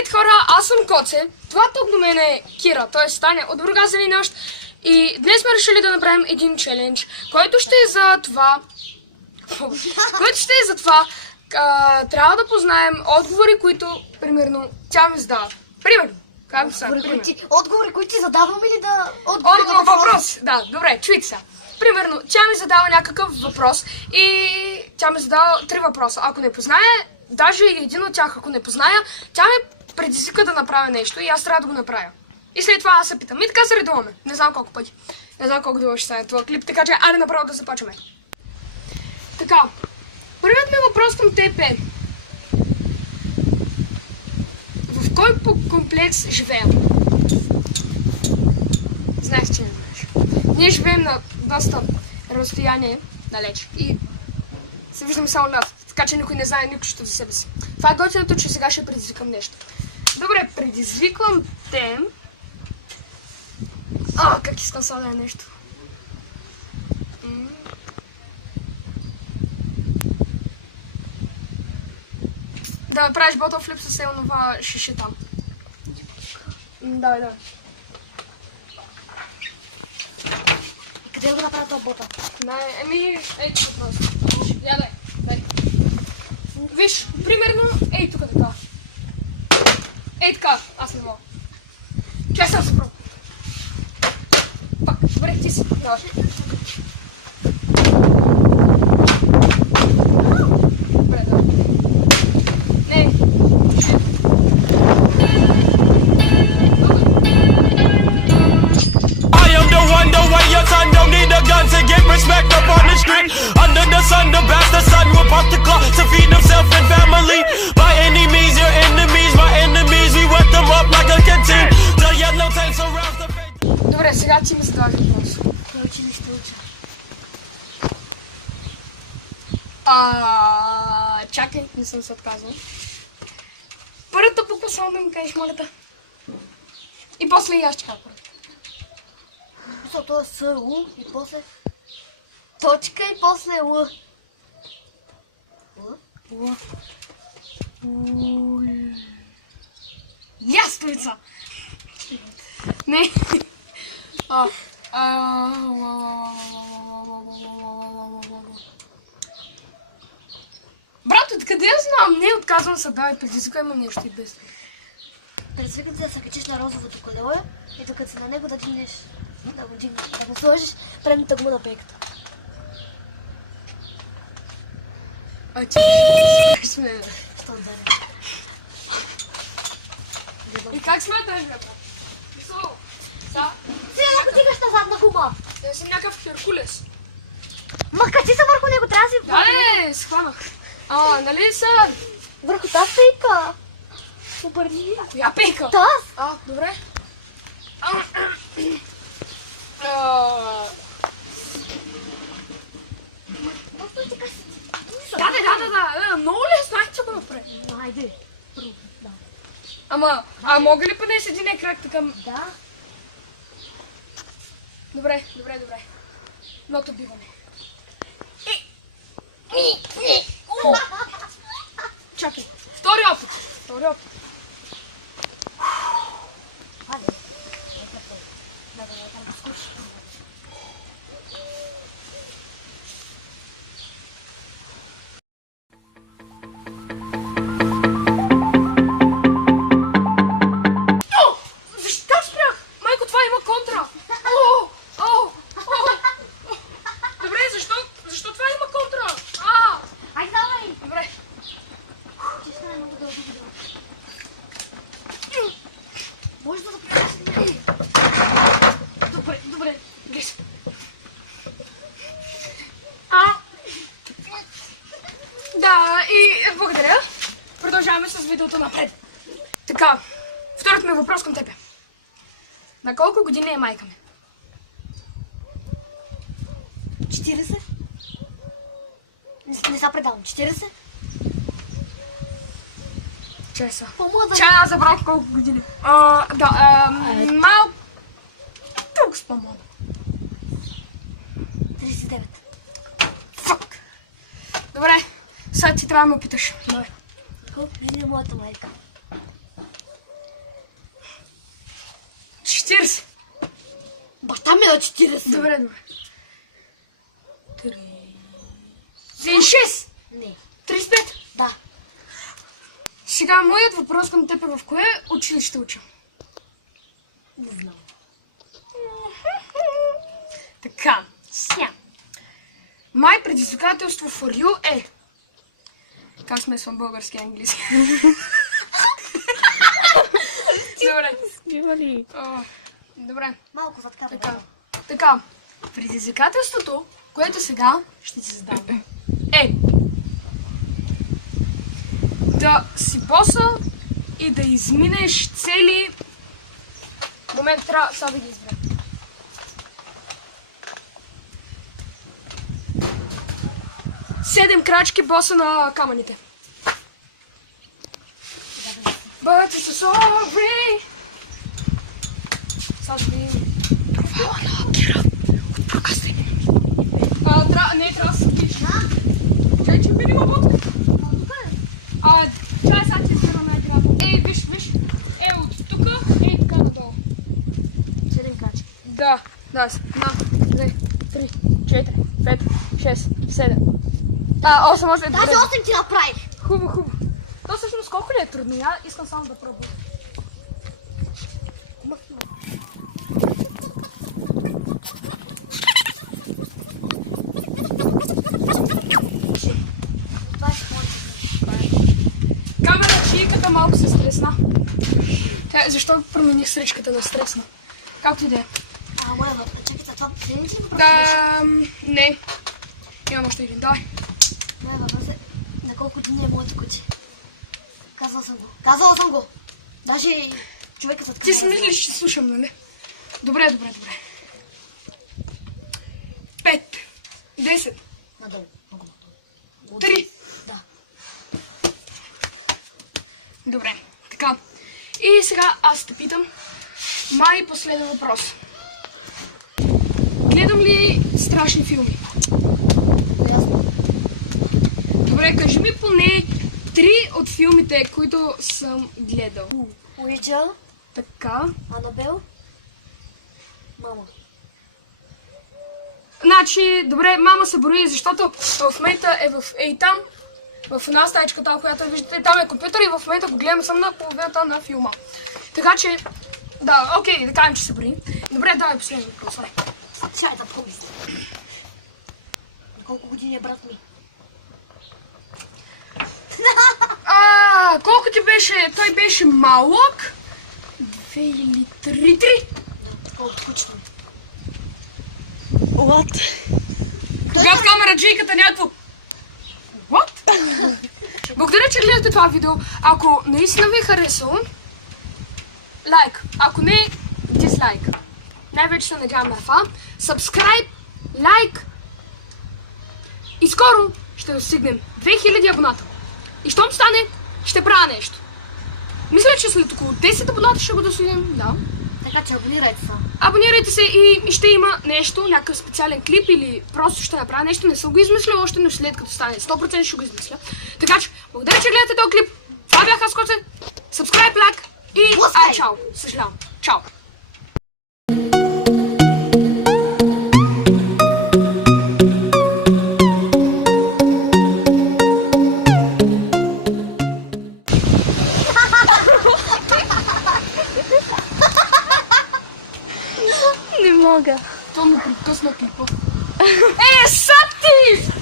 Здравейте хора, аз съм Коце. Това тук до мен е Кира, т.е. Таня от Бургас или нощ. И днес сме решили да направим един челендж, който ще е за това... трябва да познаем отговори, които, примерно, тя ми задава. Примерно. Как са? Отговори, които ти задавам или да... Въпрос. Да, добре, чуйте сега. Примерно, тя ми задава някакъв въпрос и тя ми задава 3 въпроса. Ако не познае, даже и един от тях, ако не позная, тя ме предизвика да направя нещо и аз трябва да го направя. И след това аз се питам. И така се редуваме. Не знам колко пъти. Не знам колко дълго ще стане това клип, така че айде направо да започваме. Така, първият ми въпрос към теб е: в кой комплекс живеем? Знаеш, че не знаеш. Ние живеем на доста разстояние далеч и се виждаме само ляв, така че никой не знае нищо за себе си. Това е готиното, че сега ще предизвикам нещо. Добре, предизвиквам те. Как искам сега да е нещо. Да направиш ботъл флип с онова шише там. Давай. И къде го направя този ботъл? Ей тук просто. Я дай. Виж, примерно, ей тук така. Ей така, аз не мога. Чай съм се пробвам. Пак, добре, ти си. Давай. Добре, давай. Не. Respect up on the street. Under the sun, the bastard son will pop the clock to feed himself and family. By any means, your enemies, my enemies, we wet them up like a canteen. The yellow tank surrounds the face. Добре, сега ти ми задаваш въпрос. На училище уча. Чакай, не съм се отказал. Първата буква само да ми кажеш, моля те. И после и аз чакам. Това е СУ и после... Точка и после Л. Ястовица! Не. Брат, откъде я знам? Не, отказвам се, давай, предизвикай ме нещо и без. Предизвикам се да се качиш на розовото колело и докато си на него да дигнеш, да го сложиш предната гума на пейката. Ти сме. Що ударя? И как смяташ, брат? Ти ако дигаш на задна гума. Да си някакъв Херкулес. Ма качи се върху него, трябва да си... Да, схванах. Нали са? Върху тази пейка. Обърни. Коя пейка? Таз. Добре. Да. Много лесно, айде го направи. Айде. Първо, да. Ама мога ли поне с един крак така? Да. Добре. Ното биваме. Чакай. Втори опит. Айде. Да скучиш. Може да започнеш. Добре. Гледай. Да, и благодаря. Продължаваме с видеото напред. Така, вторият ми въпрос към теб е: на колко години е майка ми? 40? Не са предавам. 40? Чай са. По-млада. Чай, аз забрах колко години. Малко... Тук с по-млада. 39. Фак. Добре, сега ти трябва да ме опиташ. Виж моята майка. 40. Баща ми е на 40. Добре, добре. 36. Не. 35. Да. Сега, моят въпрос към теб е в кое училище уча? Не знам. Така, сега. Май предизвикателство for you е... Как смесвам български и английски? Добре. Добре. Малко задкара. Така. Така. Предизвикателството, което сега ще ти задам, е да си боса и да изминеш цели... Момент, трябва сега да ги изберем. Седем крачки боса на камъните. But it's sorry. Сега ще видим. Провала на Кира от прокастане. Не, трябва да се пиш. Чай, че видим обутка. Чай, сега ти избирам най-крата. Ей, виж. От тука, така надолу. 7 крачки. Да. 1, 2, 3, 4, 5, 6, 7. 8 още. Даже 8 ти направих. Хубаво. То всъщност колко ли е трудно? Я искам само да пробвам. Това е спорт. Камера, чийката малко се стресна. Защо промених срещката на стресна? Както и да е. Моя въпрос. Чакайте, това следните ли въпрос беше? Не. Имам още един, давай. Моя въпрос е на колко дни е моето куче. Казала съм го. Даже и човекът от Ти си мислиш, че слушам, нали? Добре. 5, 10, Надолу. Много надолу. 3. Да. Добре, така. И сега аз те питам. Май последен въпрос. Гледам ли страшни филми? Ясно. Добре, кажи ми поне 3 от филмите, които съм гледал. Уиджа, Така. Анабел, мама. Значи, добре, мама се брои, защото в момента е там, в една стаечка, там, която виждате, там е компютър и в момента го гледам съм на половината на филма. Така че, да, окей, да кажем, че се брои. Добре, давай последния въпрос. Чай да помисля. На колко години е брат ми? Колко ти беше? Той беше малък. 2 или 3? 3. Да, колко скучно. What? Когато камера джейката някакво... What? Благодаря, че гледате това видео. Ако наистина ви е харесало, лайк. Ако не, дизлайк. Най-вече се надявам на това. Subscribe, лайк. И скоро ще достигнем 2000 абоната. И щом стане, ще правя нещо. Мисля, че след около 10 абоната ще го достигнем. Да. Така че абонирайте се. Абонирайте се и ще има нещо, някакъв специален клип или просто ще направя нещо. Не съм го измислил още, но след като стане 100% ще го измисля. Така че, благодаря, че гледате този клип. Това бях аз, Коце. Subscribe, лайк и чао. Съжалявам. Чао. Не мога. То ми прекъсна клипа. Са ти!